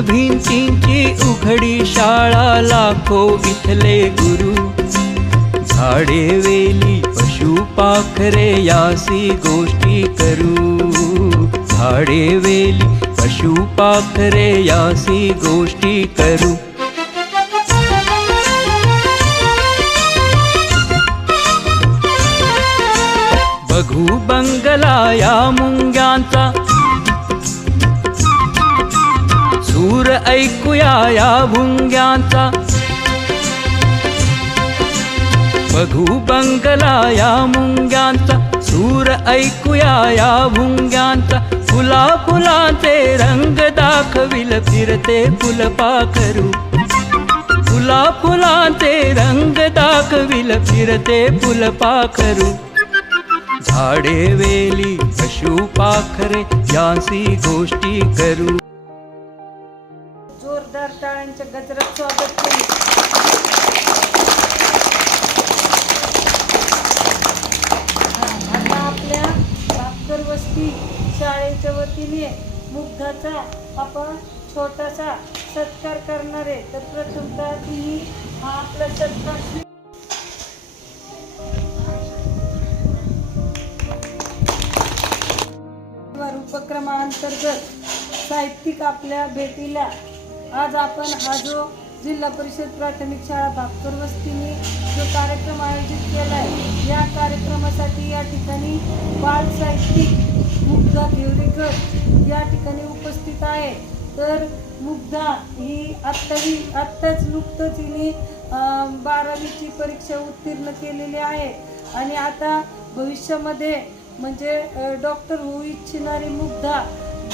भिंतींची उघडी शाळा लाखो इथले गुरु. झाडे वेली पशु पाखरे यासी गोष्टी करू. झाडे वेली पशु पाखरे यासी गोष्टी करू. बघू बंगला या मुंग्यांचा. सूर ऐकूया या भुंग्यांचा. बघू बंगला या मुंग्यांचा. सूर ऐकूया या भुंग्यांचा. फुला फुलाचे रंग दाखविल फिरते फुलपाखरू फुला फुलाचे रंग दाखविल फिरते फुलपाखरू झाडे वेली पशु पाखरे यांसी गोष्टी करू. जोरदार गजरात स्वागत केले. आता आपल्या भाकर वस्ती शाळेच्या वतीने मुग्धाचा आपण छोटासा सत्कार करणार आहे. तर प्रथमतः तिने हा आपला सत्कार स्वी- उपक्रमांतर्गत साहित्यिक आपल्या भेटीला आज आपण हा जो जिल्हा परिषद प्राथमिक शाळा भागकर वस्तीने जो कार्यक्रम आयोजित केला आहे या कार्यक्रमासाठी या ठिकाणी बाल साहित्यिक मुग्धा घेवरेकर या ठिकाणी उपस्थित आहे. तर मुग्धा ही आत्ताही आत्ताच नुकतंच हिने बारावीची परीक्षा उत्तीर्ण केलेली आहे. आणि आता भविष्यामध्ये म्हणजे डॉक्टर होऊ इच्छिणारी मुग्धा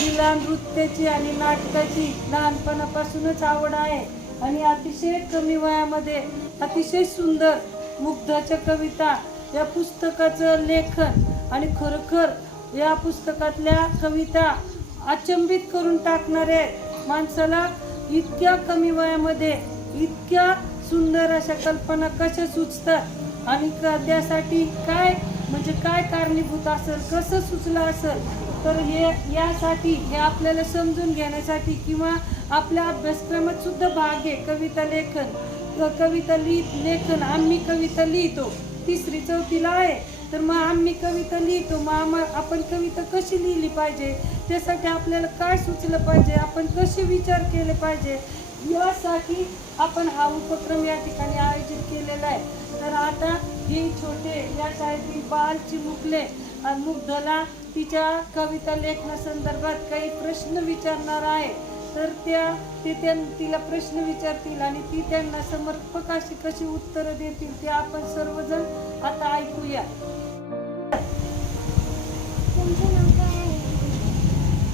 तिला नृत्याची आणि नाटकाची लहानपणापासूनच आवड आहे. आणि अतिशय कमी वयामध्ये अतिशय सुंदर मुग्धाच्या कविता या पुस्तकाचं लेखन आणि खरोखर या पुस्तकातल्या कविता अचंबित करून टाकणारे माणसाला इतक्या कमी वयामध्ये इतक्या सुंदर अशा कल्पना कशा सुचतात? आणि क- त्यासाठी काय म्हणजे काय कारणीभूत असेल कसं सुचलं असेल? तर हे यासाठी हे आपल्याला समजून घेण्यासाठी किंवा आपल्या अभ्यासक्रमात सुद्धा भाग आहे कविता लेखन. कविता लिहित लेखन. आम्ही कविता लिहितो. तिसरी चौथीला आहे. तर मग आम्ही कविता लिहितो. मग आम्हा आपण कविता कशी लिहिली पाहिजे? त्यासाठी आपल्याला काय सुचलं पाहिजे? आपण कसे विचार केले पाहिजे? यासाठी आपण हा उपक्रम या ठिकाणी आयोजित केलेला आहे. तर आता हे छोटे या शाळेतील बाल चिमुकले आणि मुग्धला तिच्या कविता लेखनासंदर्भात काही प्रश्न विचारणार आहे. तर त्या ते त्यां तिला प्रश्न विचारतील आणि ती त्यांना समर्पक अशी कशी उत्तरं देतील ते आपण सर्वजण आता ऐकूया.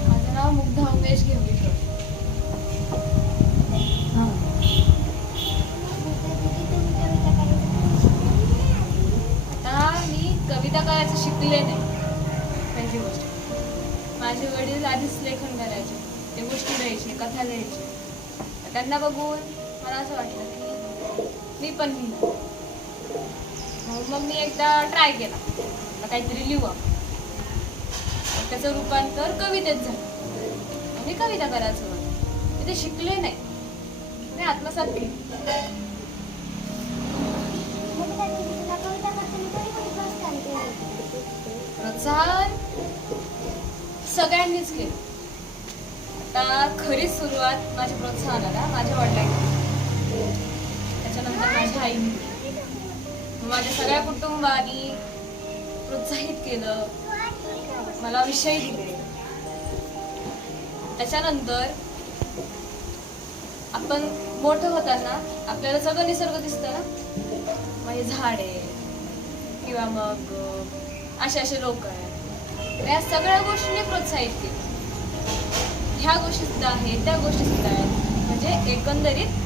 माझं नाव मुग्धा उमेश घेवडीकर. लिहायचे त्यांना बघून मला असं वाटलं की मी पण लिहिलं मग मी एकदा ट्राय केला. काहीतरी लिहू आपण. त्याचं रूपांतर कवितेत झालं. मी कविता करायचं मी ते शिकले नाही. मी आत्मसात केली. प्रोत्साहन सगळ्यांनीच केलं. आता खरी सुरुवात माझ्या प्रोत्साहनाला माझ्या वडिलांनी. त्याच्यानंतर माझ्या आईने. माझ्या सगळ्या कुटुंबानी प्रोत्साहित केलं. मला विषय दिले. त्याच्यानंतर आपण मोठं होताना आपल्याला सगळं निसर्ग दिसतं ना? म्हणजे आहे किंवा मग असे असे लोक आहेत. या सगळ्या गोष्टींनी प्रोत्साहित केलं. ह्या गोष्टी सुद्धा आहेत त्या गोष्टी सुद्धा आहेत. म्हणजे एकंदरीत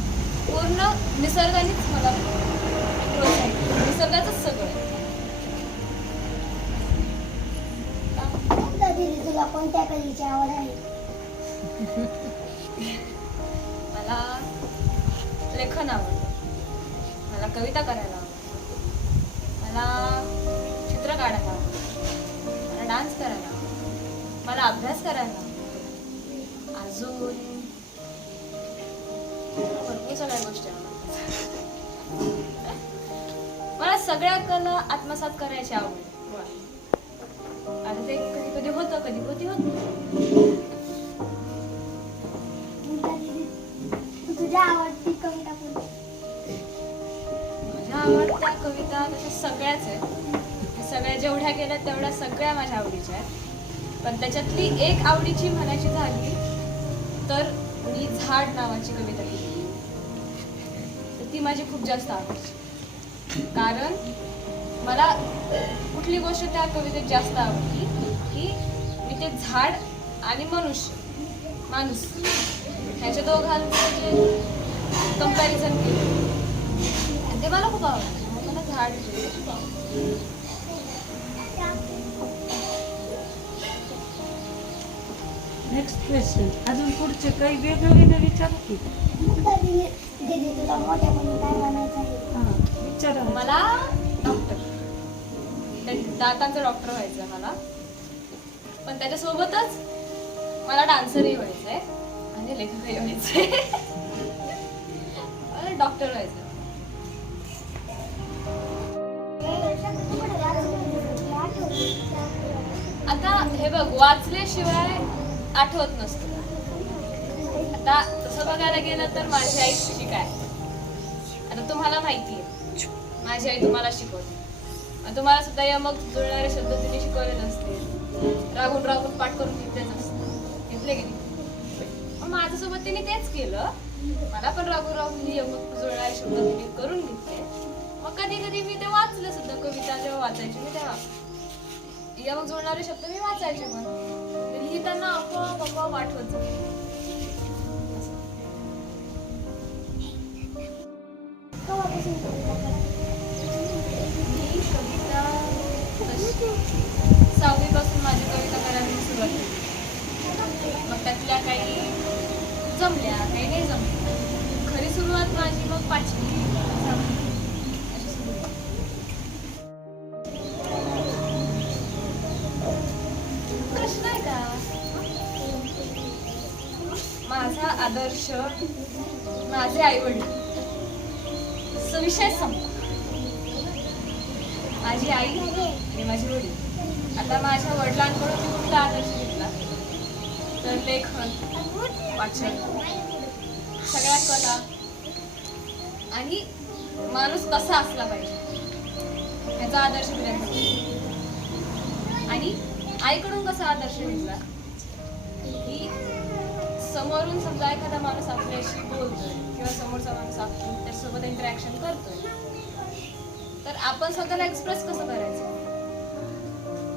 पूर्ण निसर्गानेच मला प्रोत्साहित निसर्गाचंच सगळं दिदी तुला? कोणत्या कलेची आवड आहे? मला लेखन आवडतं. मला कविता करायला आवडतं. मला चित्र काढायला आवडतं. मला डान्स करायला आवडतं. मला अभ्यास करायला आवडतो. अजून भरपूर सगळ्या गोष्टी आवडतात. मला सगळ्या कला आत्मसात करायची आवड आहे. आता ते कधी कधी होतं कधी कधी होत तुझ्या आवडती कविता माझ्या आवडत्या कविता तशा सगळ्याच आहेत. त्या सगळ्या जेवढ्या केल्या तेवढ्या सगळ्या माझ्या आवडीच्या आहेत. पण त्याच्यातली एक आवडीची म्हणायची झाली तर मी झाड नावाची कविता लिहिली. तर ती माझी खूप जास्त आवडची. कारण मला कुठली गोष्ट त्या कवितेत जास्त आवडली की मी ते झाड आणि मनुष्य माणूस ह्याच्या दोघांचं जे कंपॅरिझन केलं. आणि ते मला खूप आवडतं मला झाड खूप आवडतं नेक्स्ट क्वेश्चन अजून पुढचे काही वेगळं वेगळं विचारू की? दीदी काय आहे हां विचारा. मला डॉक्टर दातांचा डॉक्टर व्हायचं आहे मला. पण त्याच्यासोबतच मला डान्सरही व्हायचं आहे आणि लेखकही व्हायचं आहे मला डॉक्टर व्हायचं आहे. आता हे बघ वाचल्याशिवाय आठवत नसतं. आता तसं बघायला गेलं तर माझी आई कशी काय? आता तुम्हाला माहिती आहे माझी आई तुम्हाला शिकवते. आणि तुम्हाला सुद्धा यमक जुळणारे शब्द तिने शिकवले नसते. रागून रागून पाठ करून घेतले नसते. घेतले की मग माझ्यासोबत तिने तेच केलं. मला पण रागून रागून यमक जुळणारे शब्द तिने करून घेतले. मग कधी कधी मी ते वाचलं सुद्धा. कविता जेव्हा वाचायची मी तेव्हा. यमक जुळणारे शब्द मी वाचायचे पण. त्यांना लिहिताना आपोआप आपोआप आठवत जाते. सहावीपासून माझी कविता करायला सुरुवात केली. मग त्यातल्या काही जमल्या काही नाही जमल्या. खरी सुरुवात माझी मग पाचवी. आदर्श माझे आई वडील विषय संपला. माझी आई आणि माझे वडील. आता माझ्या वडिलांकडून मी कुठला आदर्श घेतला? तर लेखन वाचन सगळ्या कला आणि माणूस कसा असला पाहिजे ह्याचा आदर्श दिला आणि आईकडून कसा आदर्श घेतला? की समोरून समजा एखादा माणूस आपल्याशी बोलतोय किंवा समोरचा माणूस आपण त्याच्यासोबत इंटरॅक्शन करतोय तर आपण स्वतःला एक्सप्रेस कसं करायचं?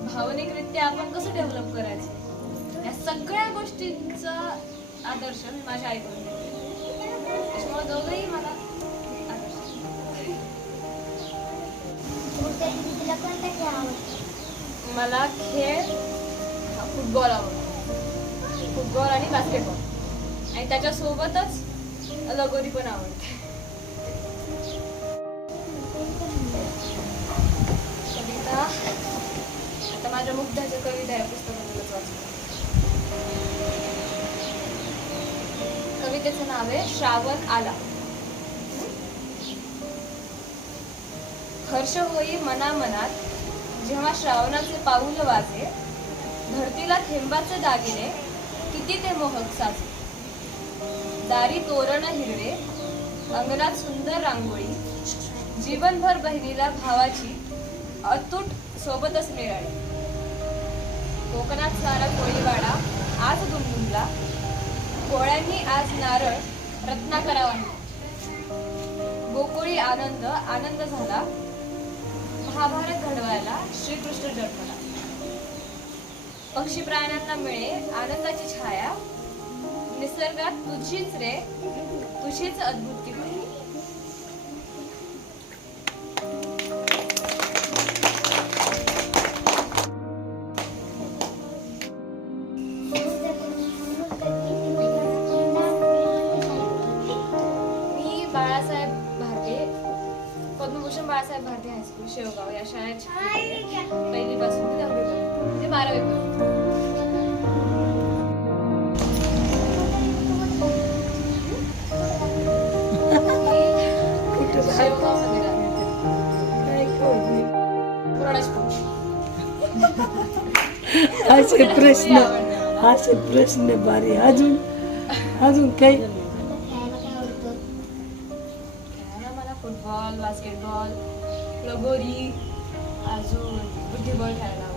भावनिकरित्या आपण कसं डेव्हलप करायचं? या सगळ्या गोष्टींचा आदर्श मी माझ्या आईकडून घेतलेला. त्याच्यामुळे दोघंही मला मला खेळ फुटबॉल आवडतो. फुटबॉल आणि बास्केटबॉल आणि त्याच्यासोबतच लगोरी पण आवडते. कविता. आता माझ्या मुग्धाच्या कविता या पुस्तकातूनच वाचतो. कवितेचं नाव आहे श्रावण आला. हर्ष होई मनामनात जेव्हा श्रावणाचे पाऊल वाजे धरतीला थेंबाचे दागिने किती ते मोहक साजे. दारी तोरण हिरवे अंगणात सुंदर रांगोळी जीवनभर बहिणीला भावाची अतूट सोबतच मिळाली. कोकणात सारा कोळीवाडा आज दुमदुमला कोळ्यांनी आज नारळ रत्नाकरावा गोकुळी आनंद आनंद झाला. महाभारत घडवायला श्रीकृष्ण जन्मला पक्षी प्राण्यांना मिळे आनंदाची छाया निसर्गात तुझीच रे. तुझीच अद्भुत असे प्रश्न असे प्रश्न बारे अजून अजून काही? मला फुटबॉल बास्केटबॉल लगोरी अजून बुद्धिबळ खेळायला.